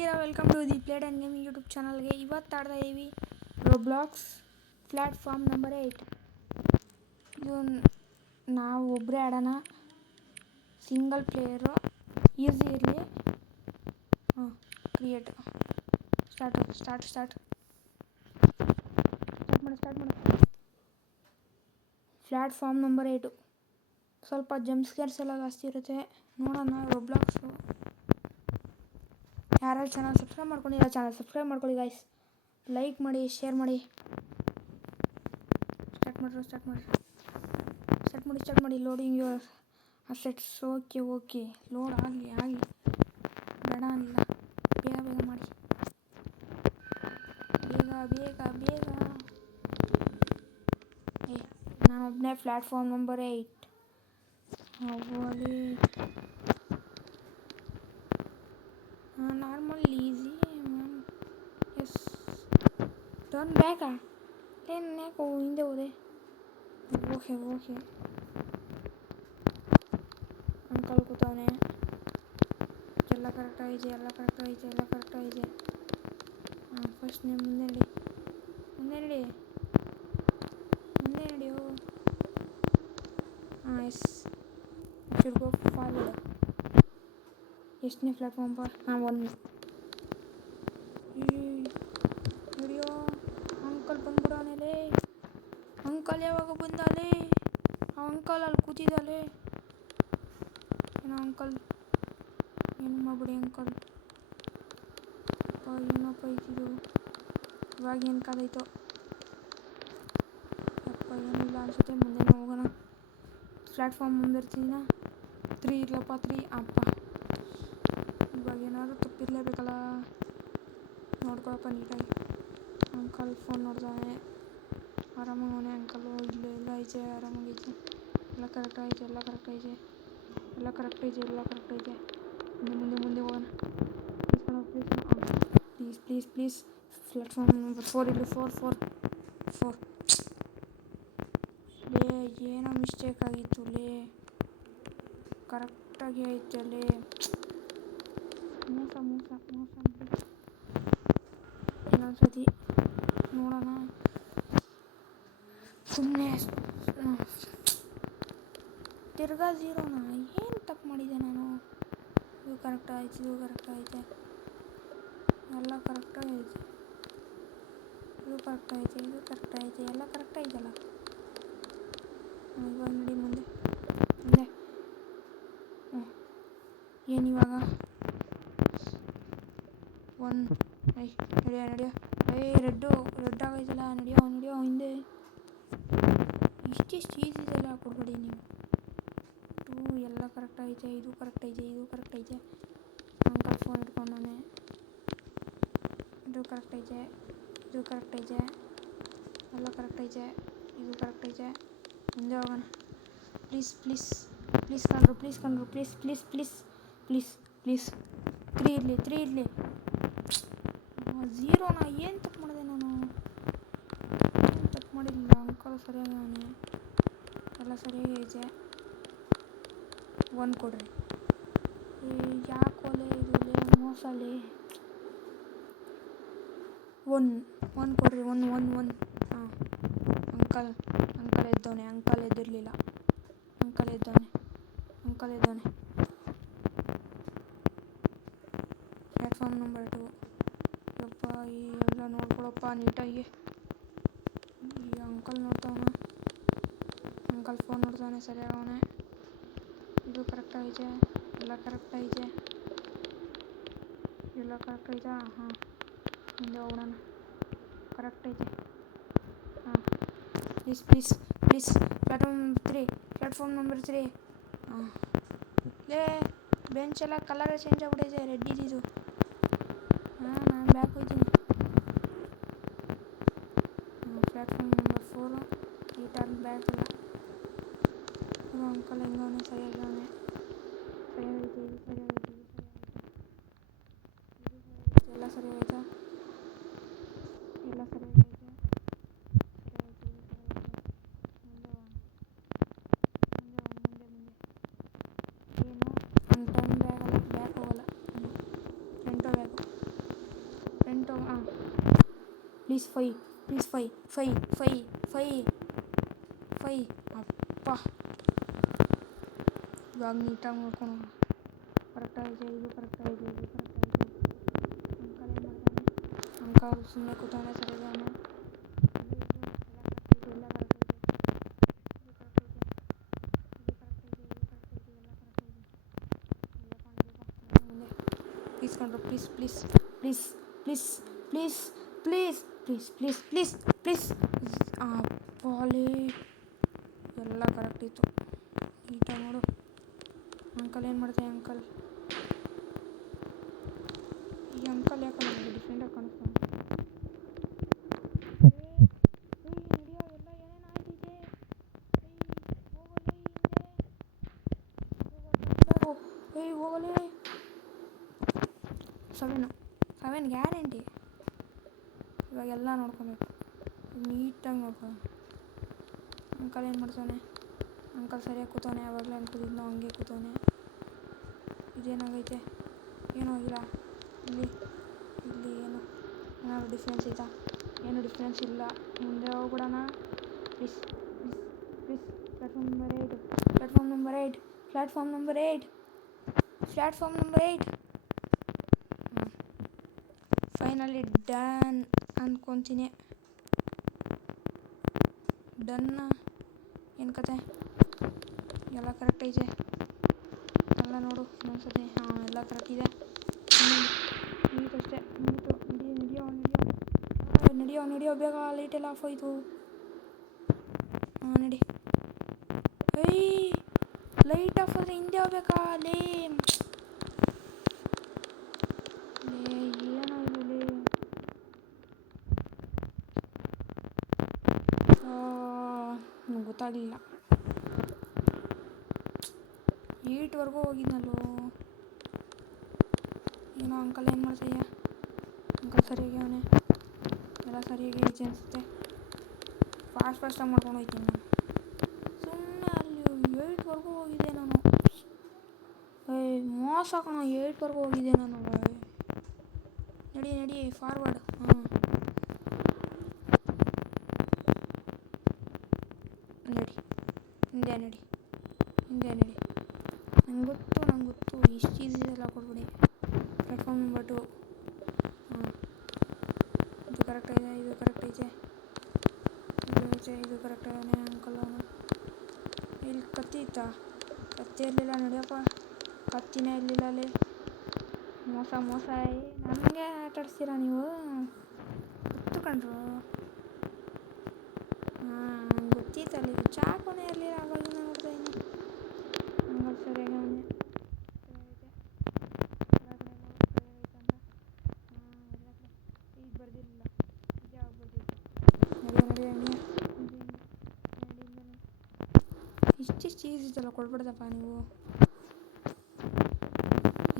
Welcome to the played and gaming YouTube ಚಾನಲ್ಗೆ. ಇವತ್ತು ಆಡ್ತಾ ಇದ್ದೀವಿ ರೋಬ್ಲಾಕ್ಸ್ ಪ್ಲ್ಯಾಟ್ಫಾರ್ಮ್ ನಂಬರ್ 8. ಇದು ನಾವು ಒಬ್ಬರೇ ಆಡೋಣ, ಸಿಂಗಲ್ ಪ್ಲೇಯರು, ಈಸಿ ಇರಲಿ. ಕ್ರಿಯೇಟ್ ಸ್ಟಾರ್ಟ್ ಮಾಡಿ. ಪ್ಲ್ಯಾಟ್ಫಾರ್ಮ್ ನಂಬರ್ 8 ಸ್ವಲ್ಪ ಜಂಪ್ಸ್ಕೇರ್ಸ್ ಎಲ್ಲ ಜಾಸ್ತಿ ಇರುತ್ತೆ. ನೋಡೋಣ ರೋಬ್ಲಾಕ್ಸು. ಯಾರ್ಯಾರು ಚಾನಲ್ ಸಬ್ಸ್ಕ್ರೈಬ್ ಮಾಡ್ಕೊಂಡಿಲ್ಲ ಚಾನಲ್ ಸಬ್ಸ್ಕ್ರೈಬ್ ಮಾಡ್ಕೊಳ್ಳಿ ಗೈಸ್. ಲೈಕ್ ಮಾಡಿ, ಶೇರ್ ಮಾಡಿ. ಸ್ಟಾರ್ಟ್ ಮಾಡಿ. Loading your assets. Okay load ಆಗಲಿ ಬೇಡ ಅಲ್ಲ, ಬೇಗ ಮಾಡಿ, ಬೇಗ. ನಾನು ಒಬ್ಬನೇ platform number 8. Normal easy ma'am. Yes turn ಬ್ಯಾಕಾ? ಯಾಕೋ ಹಿಂದೆ ಹೋದೆ. ಓಕೆ ಅಂಕಲ್ ಕೂತವನೆ. ಎಲ್ಲ ಕರೆಕ್ಟ್ ಆಗಿದೆ. ಫಸ್ಟ್ ನೀವು ಮುಂದೆ ನಡಿ. S should go forward. ಎಷ್ಟನೇ ಪ್ಲ್ಯಾಟ್ಫಾರ್ಮ್? 1. ವಿಡಿಯೋ ಅಂಕಲ್ ಬಂದ್ಬಿಡೋನೇಲೆ. ಅಂಕಲ್ ಯಾವಾಗ ಬಂದಾಲೆ? ಅಂಕಲ್ ಅಲ್ಲಿ ಕೂತಿದ್ದಾಲೆ. ಏನೋ ಅಂಕಲ್, ಏನು ಮಾಡ್ಬಿಡಿ ಅಂಕಲ್. ಏನಪ್ಪ ಇದ್ದಿದ್ದು ಇವಾಗ ಏನು ಕಾದಾಯ್ತು? ಏನಿಲ್ಲ ಅನ್ಸುತ್ತೆ. ಮುಂದೆ ಹೋಗೋಣ. ಪ್ಲ್ಯಾಟ್ಫಾರ್ಮ್ ಮುಂದಿರ್ತೀನ. 3 ಇರ್ಲಪ್ಪ. 3 ಅಪ್ಪ. ಇವಾಗ ಏನಾದರೂ ತಪ್ಪಿರಲೇಬೇಕಲ್ಲ. ನೋಡ್ಕೊಳಪ್ಪ ನೀಟಾಗಿ. ಅಂಕಲ್ ಫೋನ್ ನೋಡ್ತಾನೆ. ಆರಾಮಾಗವನೆ ಅಂಕಲು. ಇಲ್ಲ ಐತೆ, ಆರಾಮಾಗೈತೆ. ಎಲ್ಲ ಕರೆಕ್ಟ್ ಐತೆ. ಮುಂದೆ ಹೋಗೋಣ. ಪ್ಲೀಸ್. ಪ್ಲ್ಯಾಟ್ಫಾರ್ಮ್ ನಂಬರ್ 4 ಇಲ್ಲಿ. 4 ಏನೋ ಮಿಸ್ಟೇಕ್ ಆಗಿತ್ತು ಲೇ. ಕರೆಕ್ಟಾಗಿ ಐತಲ್ಲೇ. ಮೋಸ ಇನ್ನೊಂದ್ಸತಿ ನೋಡೋಣ. ಸುಮ್ಮನೆ ತಿರ್ಗಾ 0ನಾ? ಏನು ತಪ್ಪು ಮಾಡಿದೆ ನಾನು? ಇದು ಕರೆಕ್ಟ್ ಐತೆ. ಎಲ್ಲ ಕರೆಕ್ಟಾಗಿ ಐತೆ. ಇದು ಕರೆಕ್ಟ್ ಐತೆ. ಎಲ್ಲ ಕರೆಕ್ಟ್ ಐತಲ್ಲ. ಇವಾಗ ನಡಿ ಮುಂದೆ. ಏನಿವಾಗ? 1. ನಡಿಯೋ. ರೆಡ್ ಆಗೈತಲ್ಲ. ನಡಿಯೋ ಹಿಂದೆ. ಇಷ್ಟಿಷ್ಟು ಈಸಿ ಇದೆಲ್ಲ ಕೊಡ್ಬೇಡಿ ನೀವು. ಎಲ್ಲ ಕರೆಕ್ಟ್ ಐತೆ. ಇದು ಕರೆಕ್ಟ್ ಐತೆ. ಅಂಕಲ್ ಫೋನ್ ಇಟ್ಕೊಂಡವನೆ. ಇದು ಕರೆಕ್ಟ್ ಐತೆ. ಎಲ್ಲ ಕರೆಕ್ಟ್ ಐತೆ. ಇದು ಕರೆಕ್ಟ್ ಐತೆ. ಮುಂದೆ ಹೋಗೋಣ. ಪ್ಲೀಸ್ ಕಣ್ರು. ಪ್ಲೀಸ್ 3 ಇರಲಿ. 0ನಾ? ಏನು ತಪ್ಪು ಮಾಡಿದೆ ನಾನು? ತಪ್ಪು ಮಾಡಿಲ್ಲ. ಅಂಕಲ್ ಸರಿಯಾಗಿ ಅವನೇ. ಎಲ್ಲ ಸರಿಯಾಗಿ ಐತೆ. 1 ಕೊಡ್ರಿ. ಯಾಕೋಲೆ ಇದು ಮೋಸಲೇ. 1 ಕೊಡ್ರಿ. 1. ಹಾಂ. ಅಂಕಲ್ ಎದ್ದವನೆ. ಅಂಕಲ್ ಎದ್ದಿರಲಿಲ್ಲ. ಅಂಕಲ್ ಎದ್ದವನೆ. Platform number 2. ಯಪ್ಪ, ಈ ಎಲ್ಲ ನೋಡ್ಕೊಳಪ್ಪ ನೀಟಾಗಿ. ಈ ಅಂಕಲ್ ನೋಡ್ತಾವನ. ಅಂಕಲ್ ಫೋನ್ ನೋಡ್ತಾವನೆ. ಸರಿಯಾಗವನೆ. ಇದು ಕರೆಕ್ಟ್ ಐತೆ. ಎಲ್ಲ ಕರೆಕ್ಟ್ ಐತಾ? ಹಾಂ. ಮುಂದೆ ಹೋಗೋಣ. ಕರೆಕ್ಟ್ ಐತೆ. ಹಾಂ. ಪ್ಲೀಸ್. Platform number 3. ಹಾಂ. ಬೆಂಚ್ ಎಲ್ಲ ಕಲರೇ ಚೇಂಜ್ ಆಗ್ಬಿಟ್ಟೈತೆ. ರೆಡ್ ಇದ್ದಿದ್ದು. ನಾನು ಬ್ಯಾಕ್ ಹೋಗ್ತೀನಿ. Platform number 4. ಈ ಟರ್ನ್ ಬ್ಯಾಕ್ ಇಲ್ಲ. ಅಂಕಲ್ ಹೆಂಗವನೆ? ಸರಿಯಾಗವನೆ. ಎಲ್ಲ ಸರಿಯಾಗೈತಾ? ಮುಂದೆ ಏನು? ಒಂದು ಟರ್ನ್ ಬ್ಯಾಕ್ ಹೋಗಲ್ಲ. ಫ್ರಂಟ್ ಹೋಗ್ಬೇಕು. ಪ್ಲೀಸ್ ಫೈ ಅಪ್ಪ. ಇವಾಗ ನೀಟಾಗಿ ನೋಡ್ಕೊಂಡು ಕರೆಕ್ಟಾಗಿದೆ, ಇದು ಕರೆಕ್ಟಾಗಿದೆ, ಇದು ಕರೆಕ್ಟಾಗಿದೆ. ಅಂಕಲ್ ಏನು ಮಾಡ್ತಾನೆ? ಅಂಕಲ್ ಸುಮ್ಮನೆ ಕೂತಾನೆ ಸರಿಯಾಗಿ. ಎಲ್ಲ ಕರೆಕ್ಟಾಗಿದೆ, ಇದು ಕರೆಕ್ಟಾಗಿದೆ, ಇದು ಕರೆಕ್ಟಾಗಿದೆ, ಇದು ಕರೆಕ್ಟಾಗಿದೆ, ಎಲ್ಲ ಕರೆಕ್ಟಾಗಿದೆ. ಎಲ್ಲ ಕಾಣಿದೆಪ್ಪ ಮುಂದೆ. ಪ್ಲೀಸ್ ಕಂಡ್ರು, please please please please please please please please please please. ಅಪ್ಪಾಲೇ ಎಲ್ಲ ಕರೆಕ್ಟ್ ಇತ್ತು. ನೀಟಾಗಿ ನೋಡು. ಅಂಕಲ್ ಏನು ಮಾಡ್ತಾರೆ? ಅಂಕಲ್ ಈ ಅಂಕಲ್ ಯಾಕೆ ನನಗೆ ಡಿಫ್ರೆಂಟಾಗಿ ಕಾಣಿಸ್ತಾನೆ? ನಡಿಯೋ ಎಲ್ಲ ಏನೇನು ಆಯ್ತಿದೆ? ಹೋಗಲೇ ಹಿಂದೆ ಹೋಗಲೇ. Seven guarantee. ಇವಾಗೆಲ್ಲ ನೋಡ್ಕೊಬೇಕು, ನೀಟಾಗಿ ನೋಡ್ಕೊ. ಅಂಕಲ್ ಏನು ಮಾಡ್ತಾನೆ? ಅಂಕಲ್ ಸರಿಯಾಗಿ ಕೂತವನೆ. ಯಾವಾಗಲೇ ಅನ್ಕೋತಿದ್ನೋ ಹಂಗೆ ಕೂತವನೆ. ಇದೇನಾಗೈತೆ? ಏನೂ ಆಗಿಲ್ಲ. ಇಲ್ಲಿ ಏನಾದ್ರು ಡಿಫ್ರೆನ್ಸ್ ಐತಾ? ಏನು ಡಿಫ್ರೆನ್ಸ್ ಇಲ್ಲ. ಮುಂದೆ ಹೋಗ್ಬಿಡೋಣ. Please please please. Platform number 8. Finally done ಅನ್ಕೊತೀನಿ. ಡನ್ನ ಏನು ಕತೆ? ಎಲ್ಲ ಕರೆಕ್ಟ್ ಐತೆ. ಎಲ್ಲ ನೋಡು ಇನ್ನೊಂದ್ಸತಿ. ಎಲ್ಲ ಕರೆಕ್ಟ್ ಇದೆ. ಮುಗೀತಷ್ಟೇ, ಮುಗೀತು. ನಡಿಯೋ ಬೇಗ. ಲೈಟೆಲ್ಲ ಆಫ್ ಆಯಿತು. ನಡಿ. ಲೈಟ್ ಆಫ್ ಆದರೆ ಹಿಂದೆ ಹೋಗ್ಬೇಕಾ? ಏನೋ ಇಲ್ಲಿ ಗೊತ್ತಾಗಲಿಲ್ಲ. 8ವರೆಗೂ ಹೋಗಿದ್ನಲ್ಲೋ. ಏನೋ ಅಂಕಲ್ ಏನು ಮಾಡ್ತೀಯ? ಅಂಕಲ್ ಸರಿಯಾಗಿ ಅವನೇ. ಎಲ್ಲ ಸರಿಯಾಗಿ ಐತೆ ಅನಿಸುತ್ತೆ. ಫಾಸ್ಟಾಗಿ ಮಾಡ್ಕೊಂಡು ಹೋಗ್ತೀನಿ ನಾನು. ಸುಮ್ಮನೆ ಅಲ್ಲಿ 8ವರೆಗೂ ಹೋಗಿದ್ದೆ ನಾನು. ಮೋಸ ಕಣ, 8ವರೆಗೂ ಹೋಗಿದ್ದೆ ನಾನು. ನಡಿ ಫಾರ್ವರ್ಡ್. ನಡಿ ಹಿಂದೆ ನಡಿ. ನಂಗೆ ಗೊತ್ತು ಇಷ್ಟು ಈಸಿದೆಲ್ಲ ಕೊಡ್ಬಿಡಿ. Platform number 2. ಇದು ಕರೆಕ್ಟ್ ಇದೆ, ಇದು ಕರೆಕ್ಟ್ ಐತೆ, ಇದು ಕರೆಕ್ಟ್ ಆಗಿದೆ. ಅಂಕಲ್ ಅವನು ಇಲ್ಲಿ ಕತ್ತಿ ಇತ್ತಾ? ಕತ್ತಿ ಇರಲಿಲ್ಲ. ನಡಿಯಪ್ಪ, ಕತ್ತಿನೇ ಇರಲಿಲ್ಲ ಅಲ್ಲಿ. ಮೋಸ ನನಗೆ ಆಟಾಡಿಸ್ತೀರಾ ನೀವು? ಗೊತ್ತು ಕಂಡ್ರು. ನಂಗೆ ಗೊತ್ತಿತ್ತಲ್ಲಿ ಚಾಕುನೇ ಇರಲಿಲ್ಲ. ಅವಾಗಿಂದ ನೋಡ್ತಾ ಇದ್ದೀನಿ. ಅಂಕಲ್ ಸರಿಯಾಗಿ ಅವನೇ. ಈಗ ಬರ್ದಿರಲಿಲ್ಲ. ಯಾವಾಗ ಬರ್ದಿತ್ತು? ನಡಿ. ಇಷ್ಟಿಷ್ಟು ಈಸಿದಲ್ಲ ಕೊಡ್ಬಿಡ್ದಪ್ಪ ನೀವು.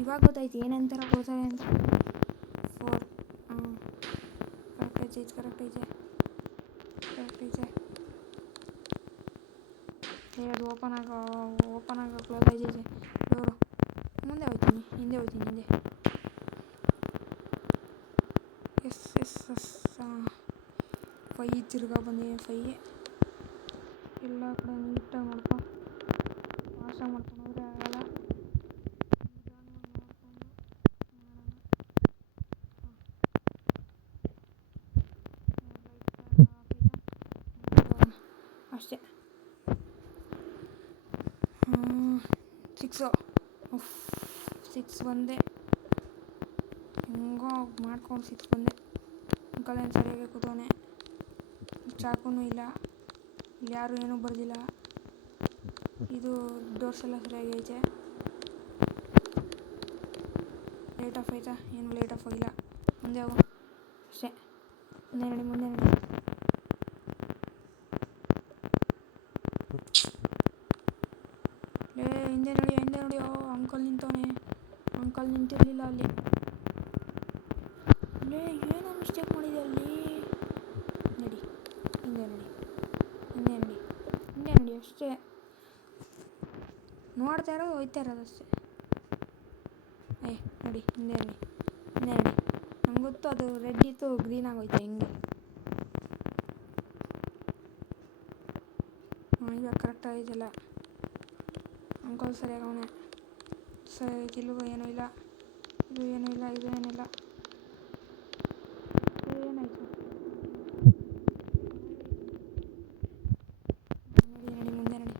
ಇವಾಗ ಗೊತ್ತಾಯ್ತು ಏನಂತಾರ ಗೊತ್ತಾಗ ಅಂತ. 4. ಕರೆಕ್ಟ್ ಐತೆ, ಇದು ಕರೆಕ್ಟ್ ಐತೆ. ಅದು ಓಪನ್ ಆಗ ಕ್ಲೋಸ್ ಆಯ್ತೈತೆ ಡೋರು. ಹಿಂದೆ ಹೋಗ್ತೀನಿ. ಎಸ್ 5 ತಿರ್ಗಾ ಬಂದಿದೆ. 5 ಎಲ್ಲ ಕಡೆ ನೀಟಾಗಿ ನೋಡ್ಕೊ. ಫಾಸ್ಟಾಗಿ ಮಾಡ್ಕೊಂಡು ಹೋದರೆ ಆಗಲ್ಲ. ಅಷ್ಟೇ. 6 ಬಂದೆ. ಹೆಂಗೋ ಮಾಡ್ಕೊಂಡು 6 ಬಂದೆ. ಅಂಕಲ್ ಏನು ಸರಿಯಾಗಿ ಕೂತವನೆ. ಚಾಕುನೂ ಇಲ್ಲ. ಇಲ್ಲಿ ಯಾರು ಏನೂ ಬರ್ದಿಲ್ಲ. ಇದು ಡೋರ್ಸ್ ಎಲ್ಲ ಸರಿಯಾಗಿ ಐತೆ. ಲೈಟ್ ಆಫ್ ಆಯ್ತಾ? ಏನು ಲೈಟ್ ಆಫ್ ಆಗಿಲ್ಲ. ಮುಂದೆ ಹೋಗು ಅಷ್ಟೇ. ಮುಂದೆ ನಡಿ. ಹಿಂದೆ ನೋಡಿ. ಅಂಕಲ್ ನಿಂತವನೆ. ಅಂಕಲ್ ನಿಂತಿರಲಿಲ್ಲ ಅಲ್ಲಿ. ಏನೋ ಮಿಸ್ಟೇಕ್ ಮಾಡಿದೆ ಅಲ್ಲಿ. ನಡಿ ಹಿಂದೆ ನಡಿ ಅಷ್ಟೇ. ನೋಡ್ತಾ ಇರೋದು, ಹೋಯ್ತಾ ಇರೋದು ಅಷ್ಟೇ. ನಡಿ ಹಿಂದೆ ನಡಿ. ನಂಗೆ ಗೊತ್ತು ಅದು ರೆಡ್ ಇತ್ತು ಗ್ರೀನ್ ಆಗೋಯ್ತು. ಹಿಂಗೆ ಇಲ್ಲ. ಅಂಕಲ್ ಸರಿಯಾಗಿ ಅವನೇ. ಇಲ್ಲೂ ಏನೂ ಇಲ್ಲ, ಇದು ಏನೂ ಇಲ್ಲ, ಇದು ಏನಿಲ್ಲ. ಏನಾಯಿತು? ನಡಿ ಮುಂದೆ ನಡಿ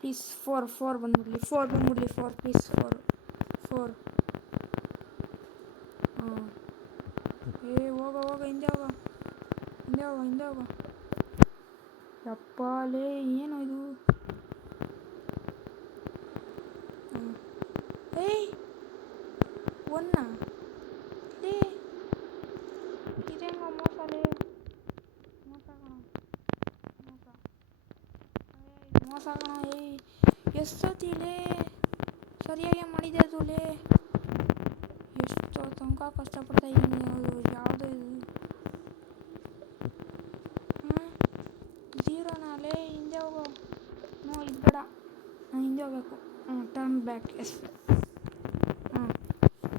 ಪ್ಲೀಸ್. ಫೋರ್ ಬಂದ್ಬಿಡ್ಲಿ, ಫೋರ್ ಪ್ಲೀಸ್. ಫೋರ್. ಹಾಂ. ಹೋಗೋ ಹಿಂದೆ ಹೋಗೋ. ಯಪ್ಪಾಲೇ, ಏನು ಇದು? ಏಯ್ ಒನ್ನ ಲೇ, ಇದೇಂಗ ಮೋಸಲೇ? ಮೋಸ ಕಣ. ಏಯ್ ಎಷ್ಟೊತ್ತಿಲೇ? ಸರಿಯಾಗಿ ಮಾಡಿದೆ ಅದು ಲೇ. ಎಷ್ಟು ತನಕ ಕಷ್ಟಪಡ್ತಾ ಇದ್ದೀನಿ. ಯಾವುದೋ ಇದು ಜೀರೋನಾ ಲೇ? ಹಿಂದೆ ಹೋಗೋ. ನೋ, ಇದು ಬೇಡ. ನಾನು ಹಿಂದೆ ಹೋಗ್ಬೇಕು. Turn back. ಎಸ್.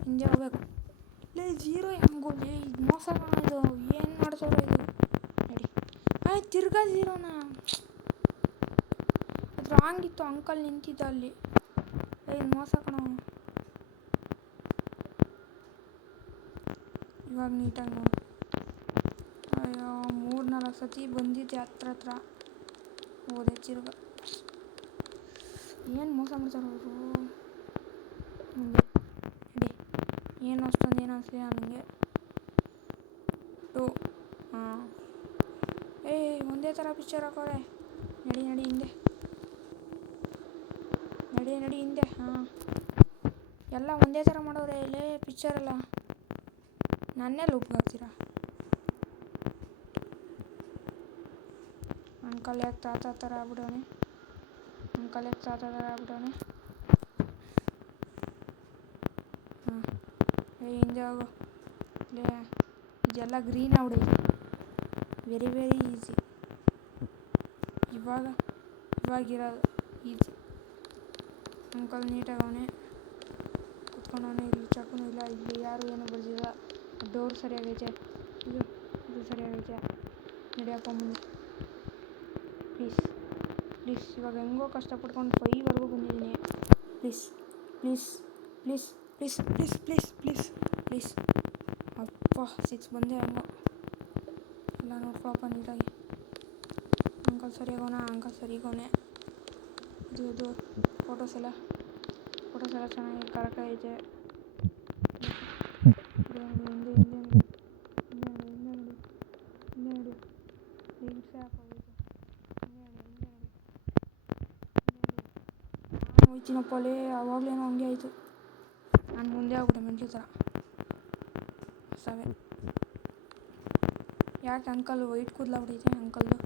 ಹಿಂದೆ ಹೋಗ್ಬೇಕು ಲೇ. ಜೀರೋ ಹೆಂಗೋ ಲೇ? ಇದು ಮೋಸ ಕಣ. ಇದು ಏನು ಮಾಡ್ಸೋರು ಇದು? ನಡಿ. ತಿರ್ಗಾ ಜೀರೋನಾ? ಅದು ರಾಂಗ್ ಇತ್ತು. ಅಂಕಲ್ ನಿಂತಿದ್ದ ಅಲ್ಲಿ. ಮೋಸ ಕಣ. ಇವಾಗ ನೀಟಾಗಿ ನೋಡು. ಅಯ್ಯೋ, 3-4 ಸತಿ ಬಂದಿದ್ದೆ ಹತ್ರ. ಹೋದೆ ತಿರ್ಗ. ಏನು ಮೋಸ ಮಾಡ್ತಾರೆ ಅವರು? ನಡಿ. ಏನು ಅಷ್ಟೊಂದು ಏನು ಅನಿಸ್ಲಿಲ್ಲ ನನಗೆ. ಹಾಂ. ಒಂದೇ ಥರ ಪಿಕ್ಚರ್ ಹಾಕೋರೆ. ನಡಿ ಹಿಂದೆ. ನಡಿ ಹಿಂದೆ. ಹಾಂ, ಎಲ್ಲ ಒಂದೇ ಥರ ಮಾಡೋರೆ ಇಲ್ಲೇ ಪಿಕ್ಚರೆಲ್ಲ. ನನ್ನೇ ಲೂಪ್ಗೆ ಹಾಕ್ತೀರಾ? ಅಂಕಲ್ ಯಾಕೆ ತಾತ ಥರ ಆಗ್ಬಿಟ್ಟವನೆ? ಹಾಂ. ಹಿಂದೆ ಹೋಗು ಲೇ. ಇದೆಲ್ಲ ಗ್ರೀನ್ ಆಗ್ಬಿಡೈತಿ. Very easy. ಇವಾಗಿರೋದು ಈಸಿ. ಅಂಕಲ್ ನೀಟಾಗವನೆ, ಕುತ್ಕೊಂಡವನೆ. ಇಲ್ಲಿ ಚಾಕುನೂ ಇಲ್ಲ. ಇಲ್ಲಿ ಯಾರು ಏನೂ ಬರ್ದಿಲ್ಲ. ಡೋರ್ ಸರಿಯಾಗೈತೆ. ಇದು ಸರಿಯಾಗೈತೆ. ನಡಿಯಪ್ಪ ಮುಂದೆ ಪ್ಲೀಸ್. ಇವಾಗ ಹೆಂಗೋ ಕಷ್ಟಪಡ್ಕೊಂಡು 5ವರೆಗೂ ಬಂದಿದ್ದೀನಿ. ಪ್ಲೀಸ್. ಅಪ್ಪ 6 ಬಂದೆ. ಹೆಂಗೋ ಎಲ್ಲ ನೋಡ್ಕೊಳಪ್ಪ ನೀಟಾಗಿ. ಅಂಕಲ್ ಸರಿಗೋನೆ. ಇದು ಫೋಟೋಸ್ ಎಲ್ಲ ಚೆನ್ನಾಗಿ ಕರೆಕ್ಟಾಗಿ ಐತೆ. ಹಿಂದೆ ನೋಡಿ. ಹೋಯ್ತೀನಪ್ಪ ಲೇ. ಆವಾಗಲೇನೋ ಹಂಗೆ ಆಯಿತು. ನಾನು ಮುಂದೆ ಆಗ್ಬಿಟ್ಟೆ ಮೆಂಟ್ಲು ಥರ. 7. ಯಾಕೆ ಅಂಕಲ್ ವೈಟ್ ಕೂದಲಾಗ್ಬಿಟ್ಟೈತೆ ಅಂಕಲ್ದು?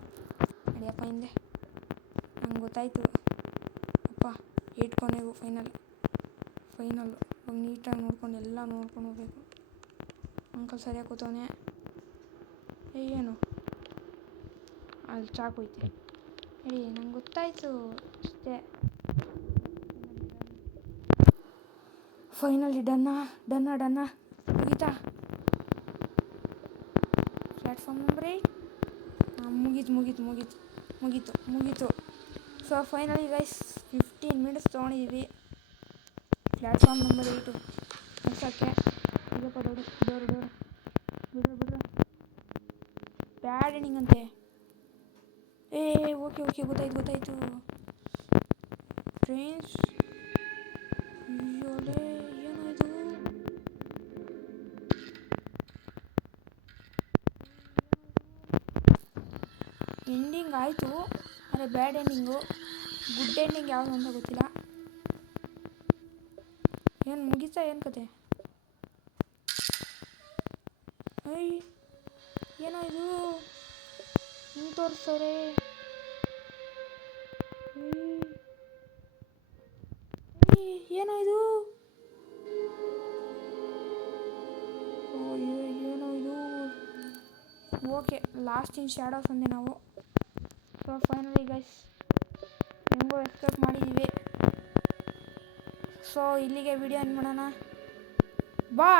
ನಡಿಯಪ್ಪ ಹಿಂದೆ. ನಂಗೆ ಗೊತ್ತಾಯ್ತು ಅಪ್ಪ. 8 ಕೊನೆಗೂ ಫೈನಲ್. ಇವಾಗ ನೀಟಾಗಿ ನೋಡ್ಕೊಂಡು ಎಲ್ಲ ನೋಡ್ಕೊಂಡು ಹೋಗ್ಬೇಕು. ಅಂಕಲ್ ಸರಿಯಾಗಿ ಕೂತವನೆ. ಏನು ಅಲ್ಲಿ ಚಾಕು ಐತೆ. ನಂಗೆ ಗೊತ್ತಾಯ್ತು ಅಷ್ಟೇ. ಫೈನಲಿ ಡನ್ನ ಮುಗೀತಾ? Platform number 8. ಮುಗೀತು. ಸೊ ಫೈನಲಿ ಗೈಸ್ 15 ಮಿನಿಟ್ಸ್ ತೊಗೊಂಡಿದ್ದೀವಿ ಪ್ಲ್ಯಾಟ್ಫಾರ್ಮ್ ನಂಬರ್ 8 ಮುಗ್ಸೋಕ್ಕೆ. ಇದಪ್ಪ ಡೋರು ಬಿಡ್ರ. ಬ್ಯಾಡ್ ಎಂಡಿಂಗ್ ಅಂತೆ. ಓಕೆ ಗೊತ್ತಾಯ್ತು. ಟ್ರೈನ್ಸ್. ಅಯ್ಯೋಲೇ, ಏನಾಯಿತು? ಎಂಡಿಂಗ್ ಆಯಿತು, ಆದರೆ ಬ್ಯಾಡ್ ಎಂಡಿಂಗು. ಗುಡ್ ಎಂಡಿಂಗ್ ಯಾವುದು ಅಂತ ಗೊತ್ತಿಲ್ಲ. ಏನು ಮುಗೀತಾ? ಏನು ಕತೆ? ಏನೋ ಇದು ಹಿಂಗೆ ತೋರಿಸ್ತಾರೆ. ಏನೋ ಇದು? ಏನೋ ಇದು? ಓಕೆ, ಲಾಸ್ಟ್ ಇನ್ ಶ್ಯಾಡೋಸ್ ಅಂದೆ ನಾವು. ಸೊ ಫೈನಲಿ ಗೈಸ್ ಹೆಂಗೋ ಎಸ್ಕೇಪ್ ಮಾಡಿದ್ದೀವಿ. ಸೊ ಇಲ್ಲಿಗೆ ವಿಡಿಯೋ ಏನು ಮಾಡೋಣ. ಬಾ.